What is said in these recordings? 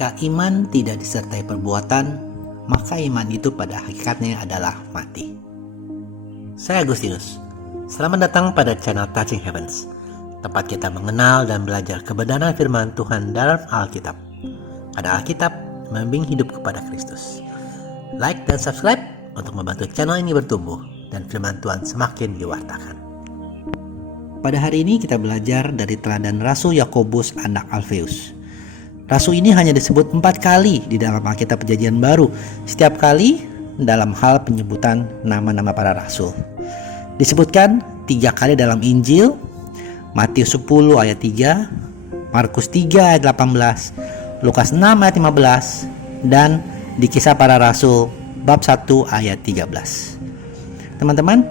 Jika iman tidak disertai perbuatan, maka iman itu pada hakikatnya adalah mati. Saya Agustinus. Selamat datang pada channel Touching Heavens, tempat kita mengenal dan belajar kebenaran firman Tuhan dalam Alkitab. Pada Alkitab, membimbing hidup kepada Kristus. Like dan subscribe untuk membantu channel ini bertumbuh dan firman Tuhan semakin diwartakan. Pada hari ini kita belajar dari teladan Rasul Yakobus anak Alfeus. Rasul ini hanya disebut 4 kali di dalam Alkitab Perjanjian Baru, setiap kali dalam hal penyebutan nama-nama para rasul. Disebutkan 3 kali dalam Injil, Matius 10 ayat 3, Markus 3 ayat 18, Lukas 6 ayat 15, dan di Kisah Para Rasul bab 1 ayat 13. Teman-teman,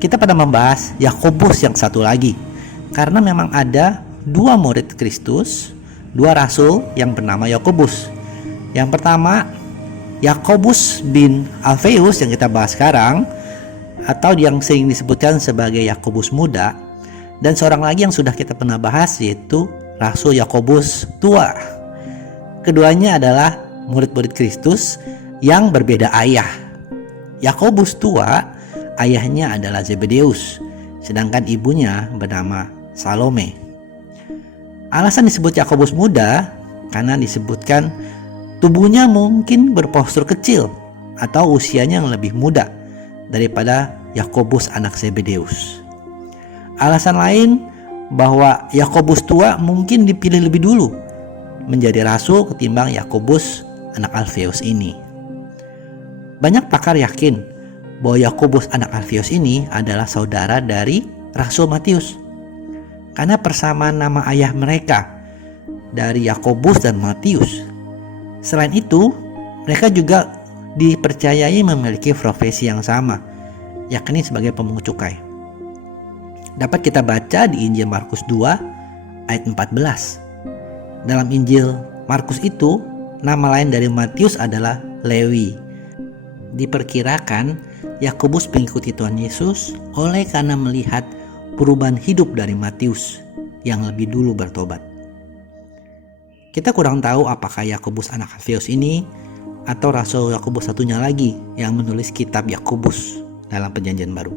kita pada membahas Yakobus yang satu lagi, karena memang ada 2 murid Kristus, 2 rasul yang bernama Yakobus. Yang pertama, Yakobus bin Alfeus yang kita bahas sekarang, atau yang sering disebutkan sebagai Yakobus muda, dan seorang lagi yang sudah kita pernah bahas, yaitu Rasul Yakobus tua. Keduanya adalah murid-murid Kristus yang berbeda ayah. Yakobus tua, ayahnya adalah Zebedeus, sedangkan ibunya bernama Salome. Alasan disebut Yakobus muda karena disebutkan tubuhnya mungkin berpostur kecil atau usianya yang lebih muda daripada Yakobus anak Zebedeus. Alasan lain bahwa Yakobus tua mungkin dipilih lebih dulu menjadi rasul ketimbang Yakobus anak Alfeus ini. Banyak pakar yakin bahwa Yakobus anak Alfeus ini adalah saudara dari Rasul Matius, karena persamaan nama ayah mereka dari Yakobus dan Matius. Selain itu, mereka juga dipercayai memiliki profesi yang sama, yakni sebagai pemungut cukai. Dapat kita baca di Injil Markus 2 ayat 14. Dalam Injil Markus itu, nama lain dari Matius adalah Lewi. Diperkirakan Yakobus mengikuti Tuhan Yesus oleh karena melihat perubahan hidup dari Matius yang lebih dulu bertobat. Kita kurang tahu apakah Yakobus anak Alfeus ini atau Rasul Yakobus satunya lagi yang menulis kitab Yakobus dalam Perjanjian Baru.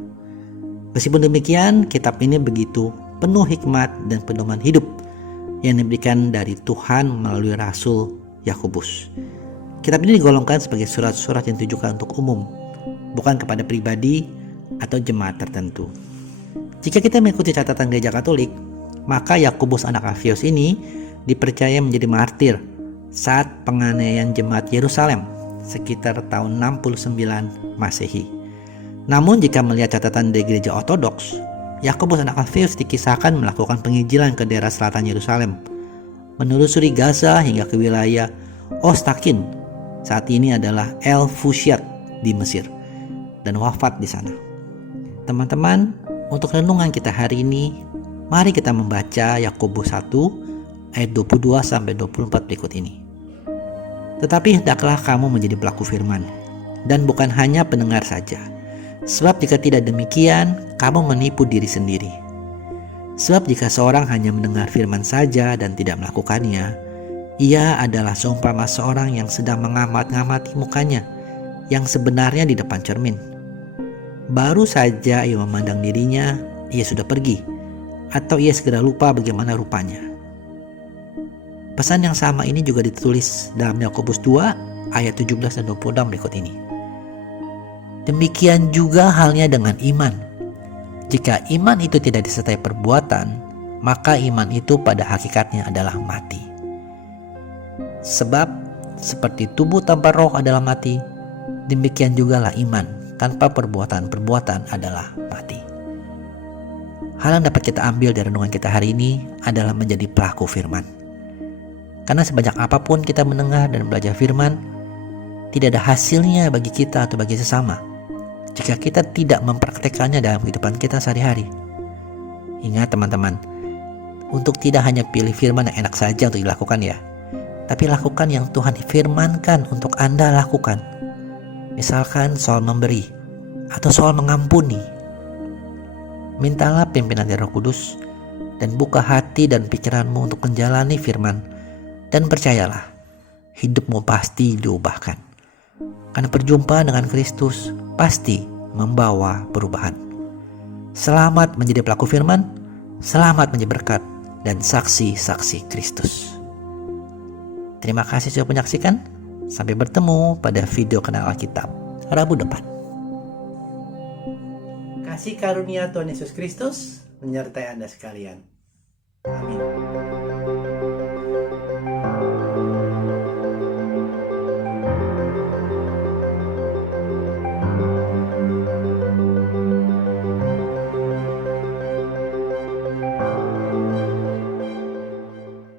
Meskipun demikian, kitab ini begitu penuh hikmat dan pedoman hidup yang diberikan dari Tuhan melalui Rasul Yakobus. Kitab ini digolongkan sebagai surat-surat yang ditujukan untuk umum, bukan kepada pribadi atau jemaat tertentu. Jika kita mengikuti catatan Gereja Katolik, maka Yakobus anak Alfeus ini dipercaya menjadi martir saat penganiayaan jemaat Yerusalem sekitar tahun 69 Masehi. Namun jika melihat catatan dari Gereja Ortodoks, Yakobus anak Alfeus dikisahkan melakukan penginjilan ke daerah selatan Yerusalem, menelusuri Gaza hingga ke wilayah Ostakin, saat ini adalah El Fusyat di Mesir, dan wafat di sana. Teman-teman, untuk renungan kita hari ini, mari kita membaca Yakobus 1 ayat 22 sampai 24 berikut ini. Tetapi hendaklah kamu menjadi pelaku firman, dan bukan hanya pendengar saja. Sebab jika tidak demikian, kamu menipu diri sendiri. Sebab jika seorang hanya mendengar firman saja dan tidak melakukannya, ia adalah seumpama seorang yang sedang mengamat-ngamati mukanya yang sebenarnya di depan cermin. Baru saja ia memandang dirinya, ia sudah pergi, atau ia segera lupa bagaimana rupanya. Pesan yang sama ini juga ditulis dalam Yakobus 2 ayat 17 dan 26 berikut ini. Demikian juga halnya dengan iman. Jika iman itu tidak disertai perbuatan, maka iman itu pada hakikatnya adalah mati. Sebab seperti tubuh tanpa roh adalah mati, demikian jugalah iman tanpa perbuatan-perbuatan adalah mati. Hal yang dapat kita ambil dari renungan kita hari ini adalah menjadi pelaku firman. Karena sebanyak apapun kita mendengar dan belajar firman, tidak ada hasilnya bagi kita atau bagi sesama jika kita tidak mempraktekannya dalam kehidupan kita sehari-hari. Ingat teman-teman, untuk tidak hanya pilih firman yang enak saja untuk dilakukan ya, tapi lakukan yang Tuhan firmankan untuk Anda lakukan. Misalkan soal memberi atau soal mengampuni. Mintalah pimpinan dari Roh Kudus dan buka hati dan pikiranmu untuk menjalani firman, dan percayalah hidupmu pasti diubahkan. Karena perjumpaan dengan Kristus pasti membawa perubahan. Selamat menjadi pelaku firman, selamat menjadi berkat, dan saksi-saksi Kristus. Terima kasih sudah menyaksikan. Sampai bertemu pada video Kenal Alkitab Rabu depan. Kasih karunia Tuhan Yesus Kristus menyertai Anda sekalian. Amin.